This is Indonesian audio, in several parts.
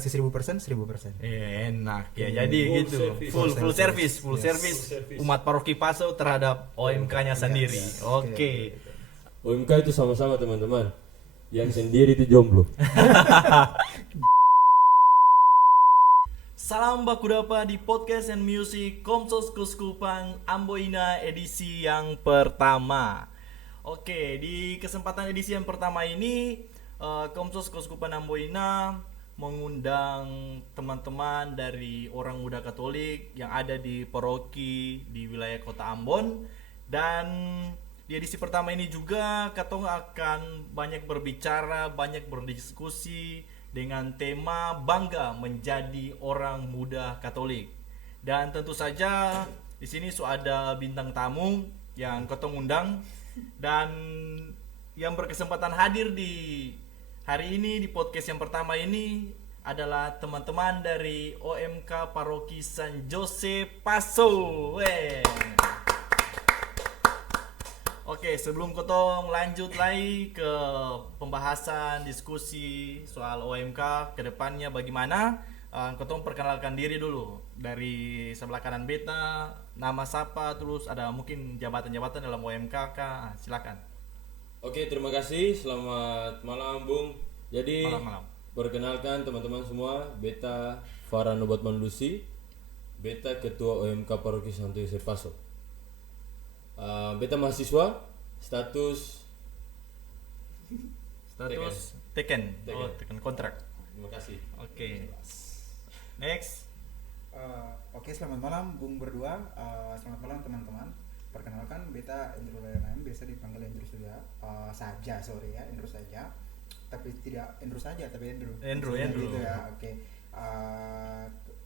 kasih 1.000%, 1.000%. Enak ya, jadi gitu. Full service umat Paroki Paso terhadap OMK-nya sendiri. Oke. OMK itu sama-sama teman-teman. Yang sendiri itu jomblo. Salam baku dapa di podcast and music Komsos Kuskupan Amboina edisi yang pertama. Oke, di kesempatan edisi yang pertama ini Komsos Kuskupan Amboina mengundang teman-teman dari orang muda Katolik yang ada di paroki di wilayah Kota Ambon. Dan di edisi pertama ini juga Katong akan banyak berbicara, banyak berdiskusi dengan tema bangga menjadi orang muda Katolik. Dan tentu saja di sini ada bintang tamu yang Katong undang dan yang berkesempatan hadir di hari ini di podcast yang pertama ini adalah teman-teman dari OMK Paroki San Jose Paso. Oke, sebelum Kotong lanjut lagi ke pembahasan diskusi soal OMK ke depannya bagaimana, Kotong perkenalkan diri dulu. Dari sebelah kanan Beta, nama siapa, terus ada mungkin jabatan-jabatan dalam OMK kah? Silakan. Oke, terima kasih. Selamat malam, Bung. Jadi, Malam. perkenalkan teman-teman semua, Beta Farano Batman Lucy, Beta Ketua OMK Paroki Santo Yosef Paso. Beta mahasiswa, status Taken. Oh, taken kontrak. Terima kasih. Oke. Next. Oke, selamat malam Bung berdua. Selamat malam teman-teman. Perkenalkan, Beta Andrew Leonam, biasa dipanggil Andrew saja, Andrew saja. Tapi tidak Andrew saja, tapi Andrew. Gitu ya. Oke.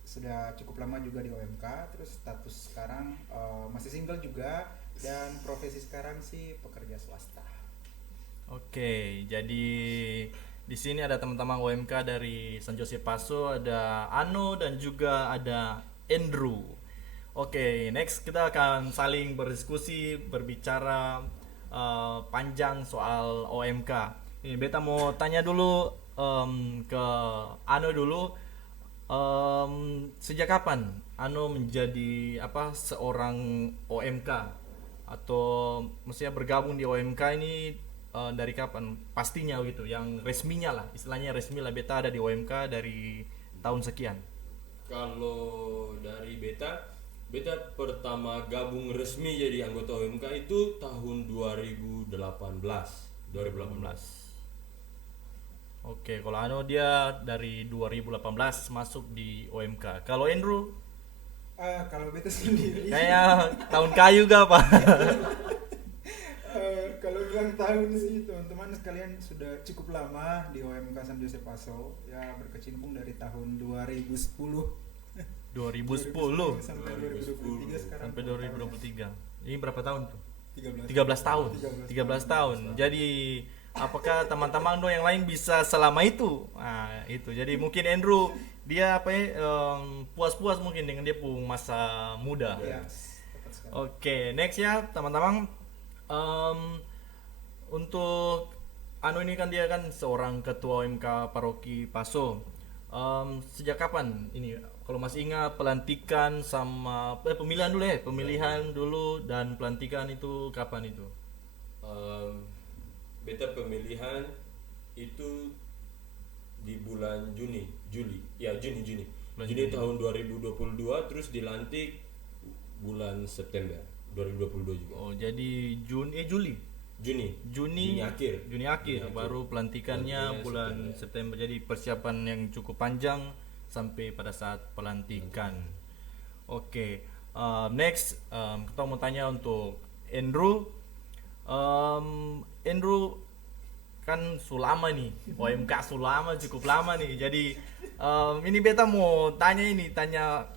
Sudah cukup lama juga di OMK, terus status sekarang masih single juga, dan profesi sekarang sih pekerja swasta. Oke, jadi di sini ada teman-teman OMK dari San Jose Paso, ada Ano dan juga ada Andrew. Oke, next kita akan saling berdiskusi, berbicara panjang soal OMK. Ini Beta mau tanya dulu ke Ano dulu. Sejak kapan Ano menjadi seorang OMK atau maksudnya bergabung di OMK ini dari kapan pastinya gitu, yang resminya lah, istilahnya resmi lah Beta ada di OMK dari tahun sekian. Kalau dari Beta pertama gabung resmi jadi anggota OMK itu tahun 2018. Oke, kalau Ano dia dari 2018 masuk di OMK. Kalau Andrew? Kalau Beta sendiri Kayak tahun kayu gak Pak? kalau bilang tahun sih teman-teman sekalian sudah cukup lama di OMK San Jose Paso, ya berkecimpung dari tahun 2010 sampai 2023 sekarang. Sampai 2023. Ini berapa tahun tuh? 13 tahun. 13 tahun. Jadi apakah teman-teman yang lain bisa selama itu? Nah, itu. Jadi mungkin Andrew dia puas-puas mungkin dengan dia pun masa muda. Yes, tepat sekali. Oke, next ya teman-teman. Untuk Ano ini kan dia kan seorang ketua OMK Paroki Paso. Sejak kapan ini? Kalau masih ingat pelantikan sama pemilihan dulu dan pelantikan itu kapan itu? Beta pemilihan itu di bulan Juni tahun 2022, terus dilantik bulan September 2022 juga. Oh, jadi Juni akhir baru pelantikannya bulan September. Jadi persiapan yang cukup panjang sampai pada saat pelantikan. Oke, next kita mau tanya untuk Andrew. Andrew kan sulama nih, OMK sulama cukup lama nih. Jadi ini Beta mau tanya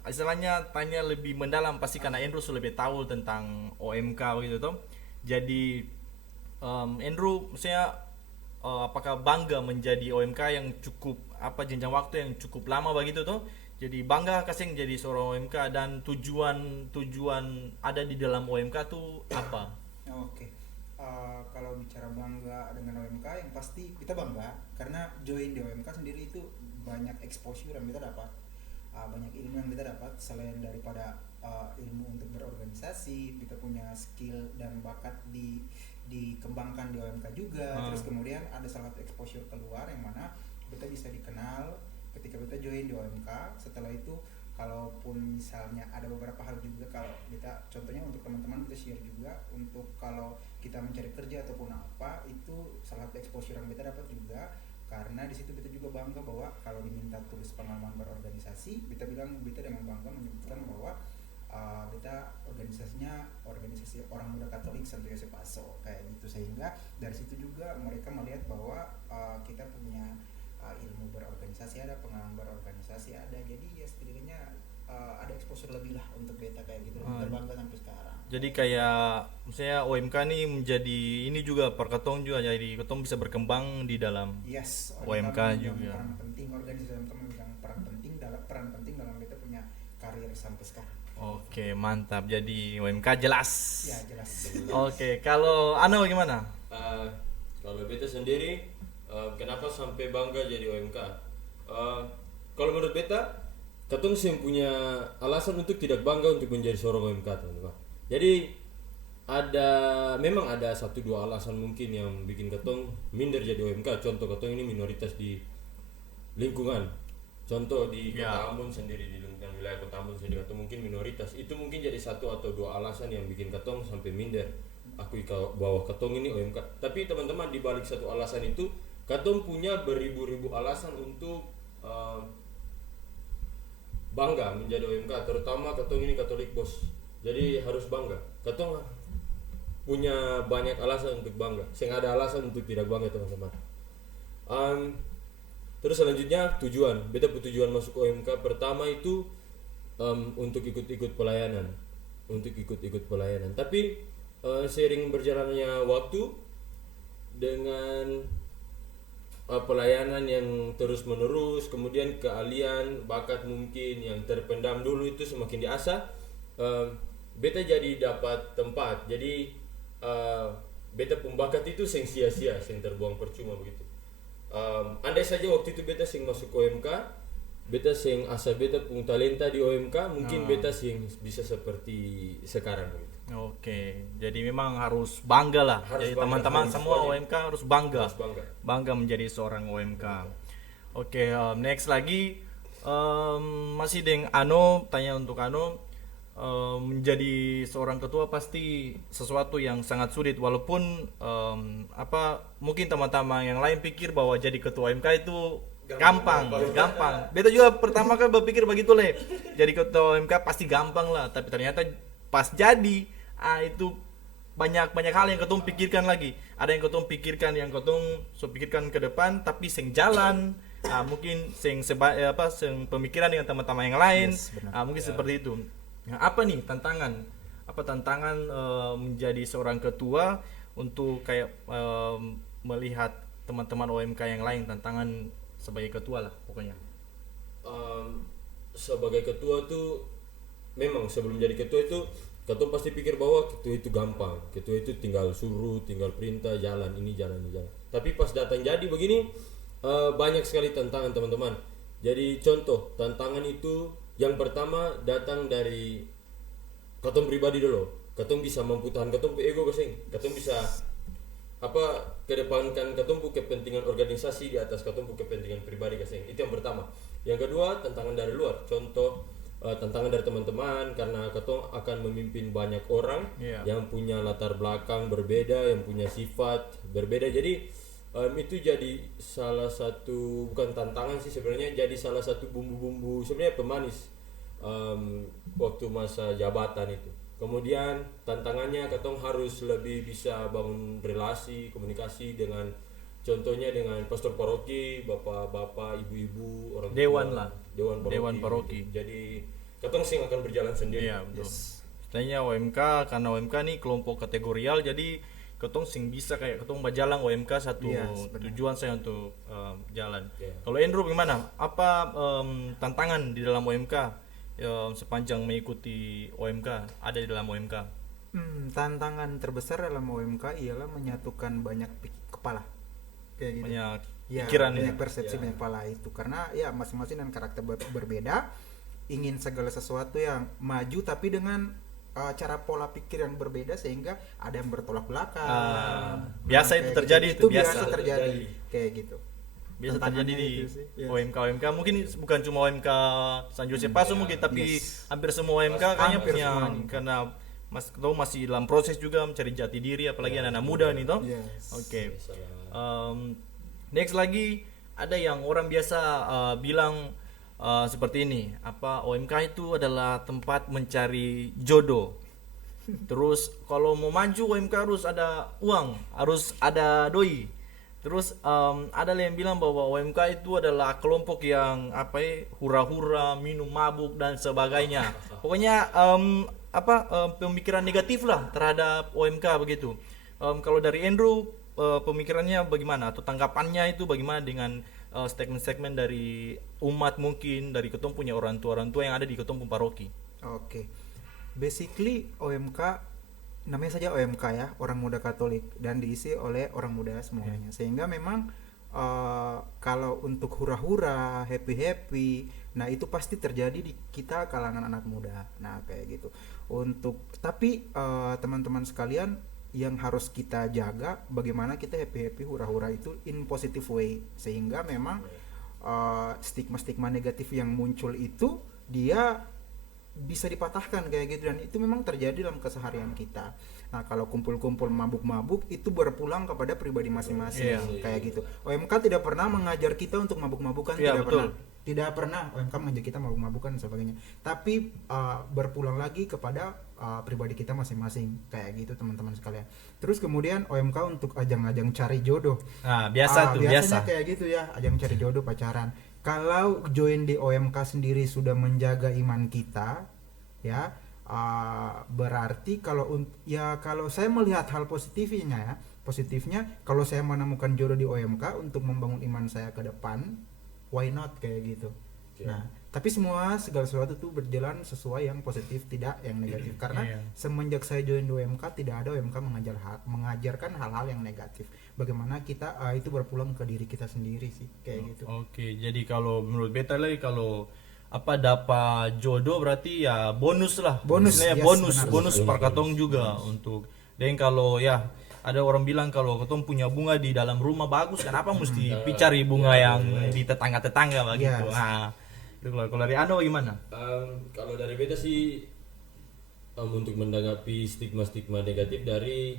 istilahnya tanya lebih mendalam, pasti karena Andrew sudah lebih tahu tentang OMK gitu toh. Jadi Andrew maksudnya apakah bangga menjadi OMK yang cukup jenjang waktu yang cukup lama begitu toh? Jadi bangga kasih jadi seorang OMK, dan tujuan ada di dalam OMK tuh apa? Oke. Kalau bicara bangga dengan OMK, yang pasti kita bangga karena join di OMK sendiri itu banyak exposure yang kita dapat, banyak ilmu yang kita dapat selain daripada ilmu untuk berorganisasi. Kita punya skill dan bakat dikembangkan di OMK juga. Terus kemudian ada salah satu exposure keluar yang mana kita bisa dikenal ketika kita join di OMK. Setelah itu kalaupun misalnya ada beberapa hal juga, kalau kita contohnya untuk teman-teman kita share juga untuk kalau kita mencari kerja ataupun apa, itu salah satu exposure yang kita dapat juga, karena di situ kita juga bangga bahwa kalau diminta tulis pengalaman berorganisasi, kita dengan bangga menyebutkan bahwa kita organisasinya organisasi orang muda Katolik Santo Yosef Paso kayak gitu, sehingga dari situ juga mereka melihat bahwa kita punya ilmu berorganisasi ada, pengalaman berorganisasi ada, jadi ya setidaknya ada exposure lebih lah untuk beta kayak gitu. Kita bangga sampai sekarang. Jadi kayak misalnya OMK nih menjadi ini juga perketong juga, jadi ketong bisa berkembang di dalam OMK juga. Peran penting, organisasi OMK memegang peran penting dalam beta punya karir sampai sekarang. Oke, mantap. Jadi OMK jelas. Ya, jelas. Oke, kalau Ano gimana? Kalau beta sendiri, kenapa sampai bangga jadi OMK? Kalau menurut beta, katong sih punya alasan untuk tidak bangga untuk menjadi seorang OMK, teman-teman. Jadi memang ada 1-2 alasan mungkin yang bikin katong minder jadi OMK. Contoh, katong ini minoritas di lingkungan. Contoh di Kota Ambon sendiri, di lingkungan wilayah Kota Ambon sendiri, atau mungkin minoritas. Itu mungkin jadi 1 atau 2 alasan yang bikin katong sampai minder. Aku bahwa katong ini OMK. Tapi teman-teman, di balik 1 alasan itu, katong punya beribu-ribu alasan untuk bangga menjadi OMK. Terutama katong ini Katolik, bos. Jadi harus bangga. Katong punya banyak alasan untuk bangga. Sehingga ada alasan untuk tidak bangga, teman-teman. Terus selanjutnya tujuan. Beta tujuan masuk OMK pertama itu untuk ikut-ikut pelayanan. Tapi seiring berjalannya waktu dengan pelayanan yang terus menerus, kemudian keahlian, bakat mungkin yang terpendam dulu itu semakin diasah, beta jadi dapat tempat. Jadi beta pembakat itu sing sia-sia, sing terbuang percuma begitu. Andai saja waktu itu beta sing masuk OMK, beta sing asa beta pun talenta di OMK, mungkin beta sing bisa seperti sekarang begitu. Oke, jadi memang harus bangga lah. Jadi teman-teman semua OMK harus bangga. Bangga menjadi seorang OMK. Oke, next lagi masih dengan Ano, tanya untuk Ano. Menjadi seorang ketua pasti sesuatu yang sangat sulit, walaupun mungkin teman-teman yang lain pikir bahwa jadi ketua OMK itu gampang. Beta juga pertama kan berpikir begitu leh. Jadi ketua OMK pasti gampang lah, tapi ternyata pas jadi itu banyak hal yang ketong pikirkan lagi. Ada yang ketong pikirkan, yang ketong pikirkan ke depan, tapi sing jalan mungkin sing pemikiran dengan teman-teman yang lain. Mungkin seperti itu. Nah, apa nih tantangan? Menjadi seorang ketua untuk kayak melihat teman-teman OMK yang lain, tantangan sebagai ketua lah pokoknya. Sebagai ketua tuh memang sebelum jadi ketua itu ketua pasti pikir bahwa ketua itu gampang, ketua itu tinggal suruh, tinggal perintah, jalan ini jalan. Tapi pas datang jadi begini, banyak sekali tantangan, teman-teman. Jadi contoh tantangan itu yang pertama datang dari katong pribadi dulu. Katong bisa mempertahankan katong ego kesing. Katong bisa kedepankan katong kepentingan organisasi di atas katong kepentingan pribadi kesing. Itu yang pertama. Yang kedua, tantangan dari luar. Contoh tantangan dari teman-teman, karena katong akan memimpin banyak orang yang punya latar belakang berbeda, yang punya sifat berbeda. Jadi itu jadi salah satu, bukan tantangan sih sebenarnya, jadi salah satu bumbu-bumbu sebenarnya pemanis waktu masa jabatan itu. Kemudian tantangannya katong harus lebih bisa bangun relasi, komunikasi dengan, contohnya dengan pastor paroki, bapak-bapak, ibu-ibu, orang tua, dewan paroki. Jadi katong sing akan berjalan sendiri. Iya, betul. Setidaknya OMK, karena OMK nih kelompok kategorial, jadi ketong sing bisa kayak ketong berjalan OMK satu tujuan saya untuk jalan. Kalau Andrew gimana? Apa tantangan di dalam OMK sepanjang mengikuti OMK, ada di dalam OMK? Tantangan terbesar dalam OMK ialah menyatukan banyak kepala. Kayak gitu. Banyak Ya, pikiran ya. banyak persepsi, banyak pola itu karena ya masing-masing dan karakter berbeda, ingin segala sesuatu yang maju tapi dengan cara pola pikir yang berbeda sehingga ada yang bertolak belakang. Biasa itu kayak terjadi, gitu. itu biasa terjadi kayak gitu. Biasa Tantangannya terjadi di itu sih, yes. OMK mungkin bukan cuma OMK San Jose Paso mungkin, tapi yes. hampir semua OMK kayaknya Hampir punya, semuanya. karena masih dalam proses juga mencari jati diri, apalagi anak-anak muda nih toh. Yes. Oke. Next lagi ada yang orang biasa bilang seperti ini, apa OMK itu adalah tempat mencari jodoh. Terus kalau mau maju OMK harus ada uang, harus ada doi. Terus ada yang bilang bahwa OMK itu adalah kelompok yang hura-hura, minum mabuk dan sebagainya. Pokoknya pemikiran negatif lah terhadap OMK begitu. Kalau dari Andrew, pemikirannya bagaimana atau tanggapannya itu bagaimana dengan statement-statement dari umat, mungkin dari ketemu punya orang tua yang ada di ketemu paroki? Oke. Basically OMK namanya saja OMK ya, Orang Muda Katolik, dan diisi oleh orang muda semuanya. Sehingga memang kalau untuk hura-hura, happy-happy, nah itu pasti terjadi di kita kalangan anak muda. Nah, kayak gitu. Tapi teman-teman sekalian, yang harus kita jaga bagaimana kita happy-happy, hura-hura itu in positive way, sehingga memang stigma-stigma negatif yang muncul itu dia bisa dipatahkan kayak gitu, dan itu memang terjadi dalam keseharian kita. Nah, kalau kumpul-kumpul mabuk-mabuk itu berpulang kepada pribadi masing-masing, kayak gitu. OMK tidak pernah mengajar kita untuk mabuk-mabukan, tidak pernah OMK mengajar kita mabuk-mabukan dan sebagainya. Tapi berpulang lagi kepada pribadi kita masing-masing, kayak gitu teman-teman sekalian. Terus kemudian OMK untuk ajang-ajang cari jodoh. Biasanya kayak gitu ya, ajang cari jodoh, pacaran. Kalau join di OMK sendiri sudah menjaga iman kita, ya berarti kalau saya melihat hal positifnya kalau saya menemukan jodoh di OMK untuk membangun iman saya ke depan, why not, kayak gitu. Nah, tapi segala sesuatu itu berjalan sesuai yang positif, tidak yang negatif. Karena semenjak saya join di OMK, tidak ada OMK mengajarkan hal-hal yang negatif. Bagaimana kita itu berpulang ke diri kita sendiri sih, kayak gitu. Oke, jadi kalau menurut beta lagi, kalau dapat jodoh berarti ya bonus lah. Bonus perkatong juga untuk. Dan kalau ya ada orang bilang kalau ketong punya bunga di dalam rumah bagus, kenapa mesti cari bunga yang di tetangga-tetangga begitu. Nah, kalau dari Anda bagaimana? Kalau dari beta sih untuk menanggapi stigma-stigma negatif dari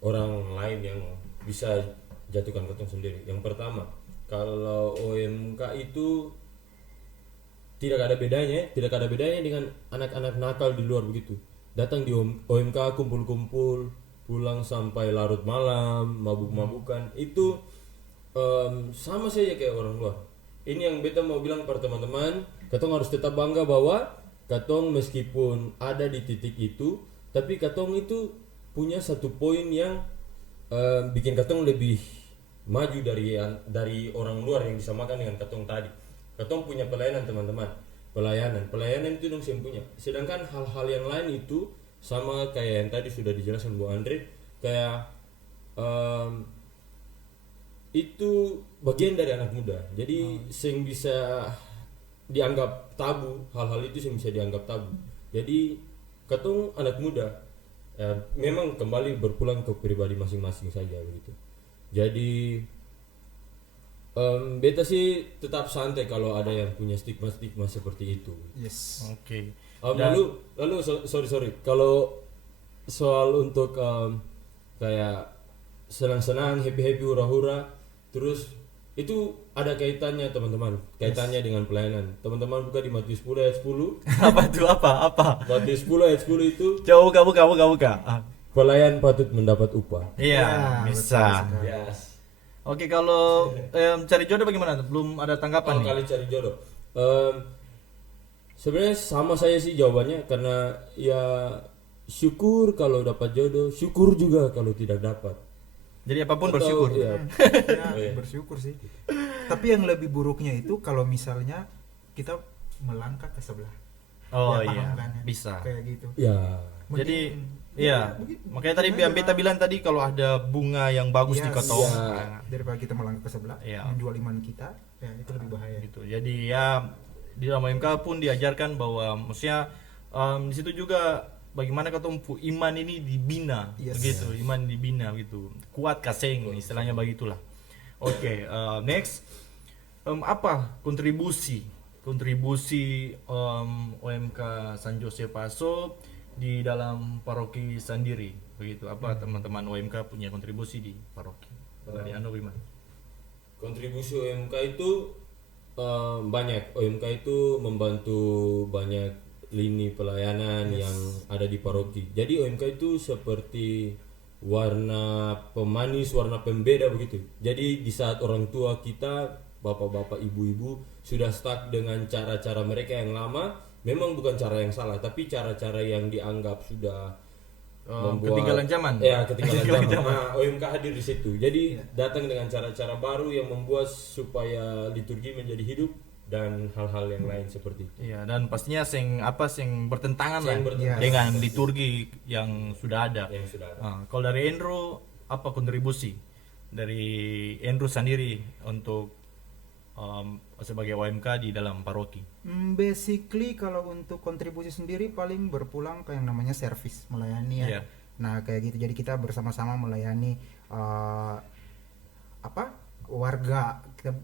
orang lain yang bisa jatuhkan ketong sendiri. Yang pertama, kalau OMK itu tidak ada bedanya dengan anak-anak nakal di luar begitu. Datang di OMK kumpul-kumpul, pulang sampai larut malam, mabuk-mabukan, itu sama saja kayak orang luar. Ini yang beta mau bilang pada teman-teman, katong harus tetap bangga bahwa katong meskipun ada di titik itu, tapi katong itu punya satu poin yang bikin katong lebih maju dari orang luar yang disamakan dengan katong tadi. Katong punya pelayanan teman-teman, pelayanan itu dong yang punya. Sedangkan hal-hal yang lain itu sama kayak yang tadi sudah dijelaskan Bu Andre, kayak itu bagian dari anak muda. Jadi sing bisa dianggap tabu, hal-hal itu sing bisa dianggap tabu. Jadi katong anak muda memang kembali berpulang ke pribadi masing-masing saja begitu. Jadi beta sih tetap santai kalau ada yang punya stigma-stigma seperti itu. Yes. Oke. Lalu sorry kalau soal untuk kayak senang-senang, happy-happy, hura-hura, terus itu ada kaitannya teman-teman, dengan pelayanan. Teman-teman buka di Matius 10 ayat 10. Apa tuh, apa? Matius 10 ayat 10 itu Coba buka. pelayan patut mendapat upah. Iya, bisa. Yes. Oke, kalau cari jodoh bagaimana? Belum ada tanggapan nih. Kali cari jodoh. Sebenarnya sama saya sih jawabannya, karena ya syukur kalau dapat jodoh, syukur juga kalau tidak dapat. Jadi apapun bersyukur. Iya. Bersyukur sih. Tapi yang lebih buruknya itu kalau misalnya kita melangkah ke sebelah. Oh Ya, iya, paham kan ya? bisa. Kayak gitu. Ya. Mending Jadi Iya. Makanya tadi Beta bilang tadi kalau ada bunga yang bagus di Yes. kotong. Iya. Daripada kita melangkah ke sebelah, Iya. menjual iman kita, ya itu lebih bahaya. Gitu. Jadi ya di dalam OMK pun diajarkan bahwa maksudnya di situ juga bagaimana ketemu iman ini dibina, Yes. begitu, iman dibina gitu, kuat kaseng istilahnya begitulah. Oke, next. Apa kontribusi OMK San Jose Paso di dalam paroki sendiri begitu? Apa teman-teman OMK punya kontribusi di paroki? Dari Anda gimana? Kontribusi OMK itu banyak. OMK itu membantu banyak lini pelayanan yang ada di paroki. Jadi OMK itu seperti warna pemanis, warna pembeda begitu. Jadi di saat orang tua kita, bapak-bapak, ibu-ibu sudah stuck dengan cara-cara mereka yang lama, memang bukan cara yang salah, tapi cara-cara yang dianggap sudah Ketinggalan zaman. Ya, ketinggalan zaman. Nah, OMK hadir di situ. Jadi datang dengan cara-cara baru yang membuat supaya liturgi menjadi hidup dan hal-hal yang lain seperti itu. Iya, dan pastinya sing bertentangan lah Sing bertentangan. dengan liturgi yang sudah ada. Yang sudah ada. Kalau dari Andrew, apa kontribusi dari Andrew sendiri untuk sebagai OMK di dalam paroki? Basically kalau untuk kontribusi sendiri paling berpulang ke yang namanya service, melayani ya. Iya. Nah kayak gitu, jadi kita bersama-sama melayani warga, kita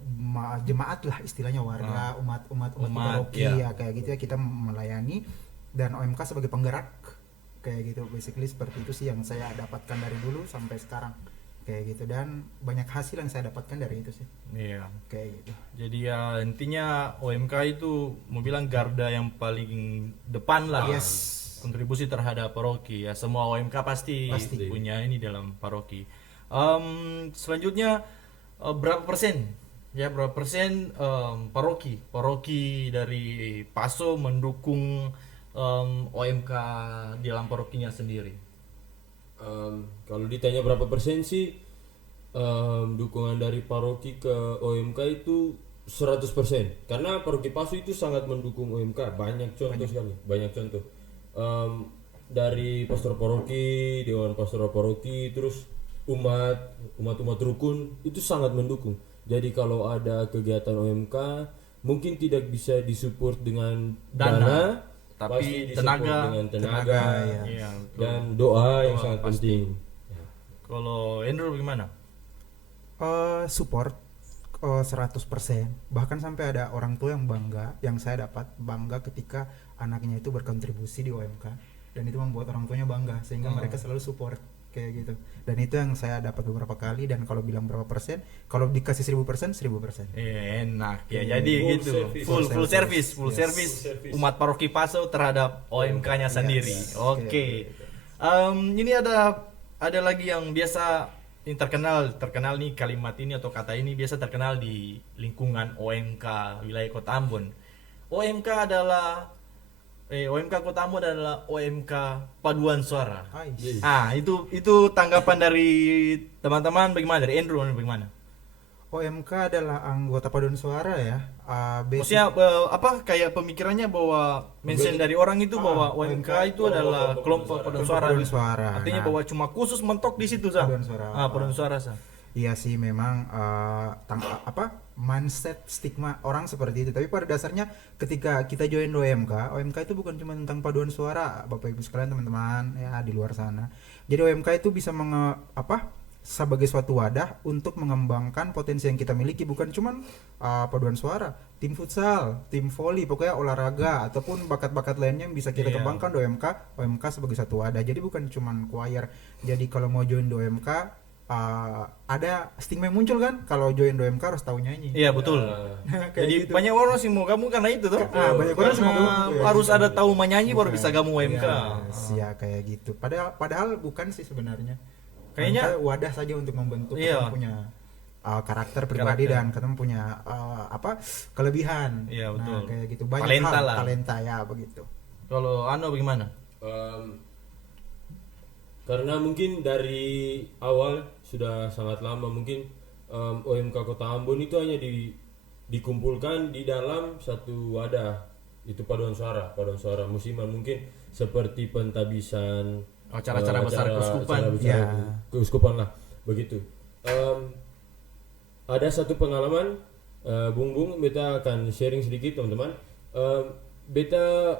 jemaat lah istilahnya, warga umat paroki iya. ya, kayak gitu ya, kita melayani, dan OMK sebagai penggerak kayak gitu. Basically seperti itu sih yang saya dapatkan dari dulu sampai sekarang kayak gitu, dan banyak hasil yang saya dapatkan dari itu sih Iya. kayak gitu. Jadi ya intinya OMK itu mau bilang garda yang paling depan lah. Yes. Kontribusi terhadap paroki ya. Semua OMK pasti punya ini dalam paroki. Selanjutnya berapa persen paroki dari Paso mendukung OMK di dalam parokinya sendiri? Kalau ditanya berapa persen sih, dukungan dari paroki ke OMK itu 100%. Karena paroki Paso itu sangat mendukung OMK. Banyak contoh sekali, banyak contoh. Dari pastor paroki, dewan pastoral paroki, terus umat rukun itu sangat mendukung. Jadi kalau ada kegiatan OMK mungkin tidak bisa disupport dengan dana, tapi pasti disupport dengan tenaga, ya. Iya, betul. dan doa yang sangat pasti. penting. Kalau Andrew bagaimana? Support 100%. Bahkan sampai ada orang tua yang saya dapat bangga ketika anaknya itu berkontribusi di OMK, dan itu membuat orang tuanya bangga sehingga mereka selalu support kayak gitu. Dan itu yang saya dapat beberapa kali, dan kalau bilang berapa persen, kalau dikasih 1000%, 1000%. Enak ya, jadi Full gitu, service. full service Service. umat paroki Paso terhadap OMK-nya sendiri. Oke. Ini ada lagi yang biasa ini terkenal nih, kalimat ini atau kata ini biasa terkenal di lingkungan OMK wilayah Kota Ambon. OMK Kota Ambon adalah OMK paduan suara. Itu tanggapan dari teman-teman bagaimana? Dari Andrew bagaimana? OMK adalah anggota paduan suara ya. Maksudnya kayak pemikirannya bahwa mention dari orang itu bahwa OMK itu adalah kelompok paduan suara. Artinya bahwa cuma khusus mentok di situ sah. Paduan suara sah. Iya sih, memang mindset stigma orang seperti itu. Tapi pada dasarnya ketika kita join OMK itu bukan cuma tentang paduan suara, Bapak Ibu sekalian, teman-teman ya di luar sana. Jadi OMK itu bisa sebagai suatu wadah untuk mengembangkan potensi yang kita miliki, bukan cuma paduan suara, tim futsal, tim voli, pokoknya olahraga ataupun bakat-bakat lainnya yang bisa kita kembangkan di OMK sebagai satu wadah. Jadi bukan cuma choir. Jadi kalau mau join di OMK ada stigma yang muncul kan, kalau join OMK harus tahu nyanyi. Iya betul. Jadi gitu. banyak orang sih mau gabung karena itu tuh. Banyak orang sih mau gabung. Harus ada tahu menyanyi baru bisa gabung OMK. Ya kayak gitu. Padahal bukan sih sebenarnya. Kayaknya wadah saja untuk membentuk kita punya karakter pribadi dan kita punya kelebihan. Iya betul. Nah, kayak gitu. Banyak talenta hal, lah. talenta ya begitu. Kalau bagaimana? Karena mungkin dari awal sudah sangat lama, mungkin OMK Kota Ambon itu hanya dikumpulkan di dalam satu wadah, itu paduan suara musiman, mungkin seperti pentabisan Acara-acara besar keuskupan. acara besar Ya. keuskupan lah begitu. Ada satu pengalaman Bung beta akan sharing sedikit teman-teman. Beta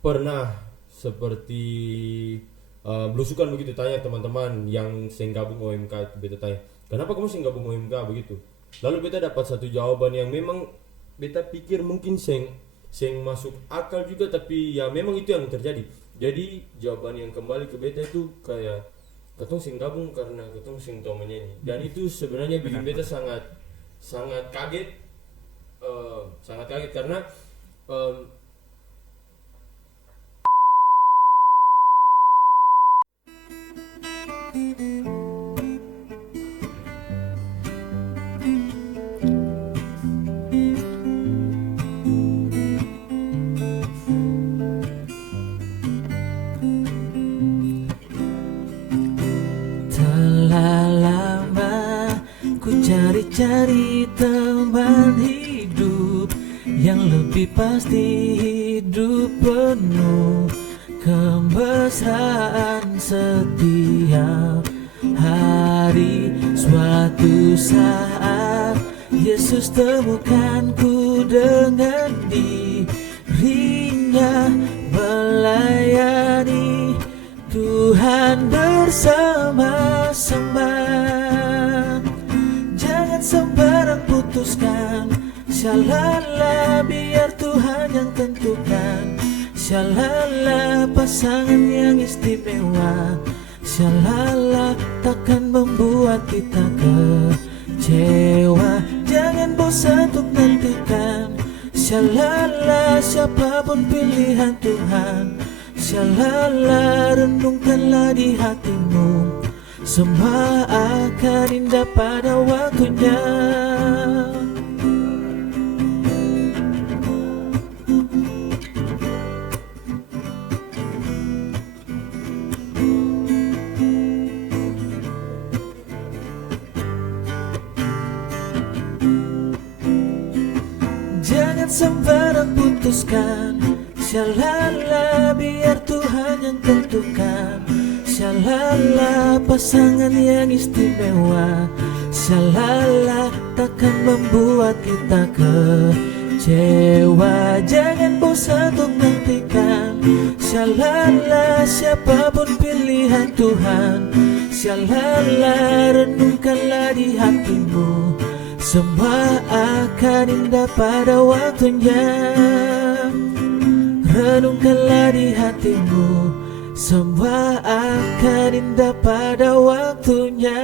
pernah seperti belusukan begitu, tanya teman-teman yang sing gabung OMK, beta tanya kenapa kamu sing gabung OMK begitu. Lalu beta dapat satu jawaban yang memang beta pikir mungkin sing masuk akal juga, tapi ya memang itu yang terjadi. Jadi jawaban yang kembali ke beta itu kayak ketong sing gabung karena ketong sing tau menyanyi, dan itu sebenarnya bikin beta sangat kaget, karena telah lama ku cari-cari teman hidup yang lebih pasti, hidup penuh kemesraan setiap hari. Suatu saat Yesus temukan ku dengan dirinya, melayani Tuhan bersama-sama. Jangan sembarang putuskan, shalala, biar Tuhan yang tentukan. Shalala, pasangan yang istimewa. Shalala, takkan membuat kita kecewa. Jangan bosan untuk nantikan. Shalala, siapapun pilihan Tuhan. Shalala, renungkanlah di hatimu, semua akan indah pada waktunya. Jangan sembarang putuskan, shalala, biar Tuhan yang tentukan. Shalala, pasangan yang istimewa. Shalala, takkan membuat kita kecewa. Jangan bosan untuk nantikan. Shalala, siapapun pilihan Tuhan. Shalala, renungkanlah di hatimu, semua akan indah pada waktunya. Renungkanlah di hatimu, semua akan indah pada waktunya.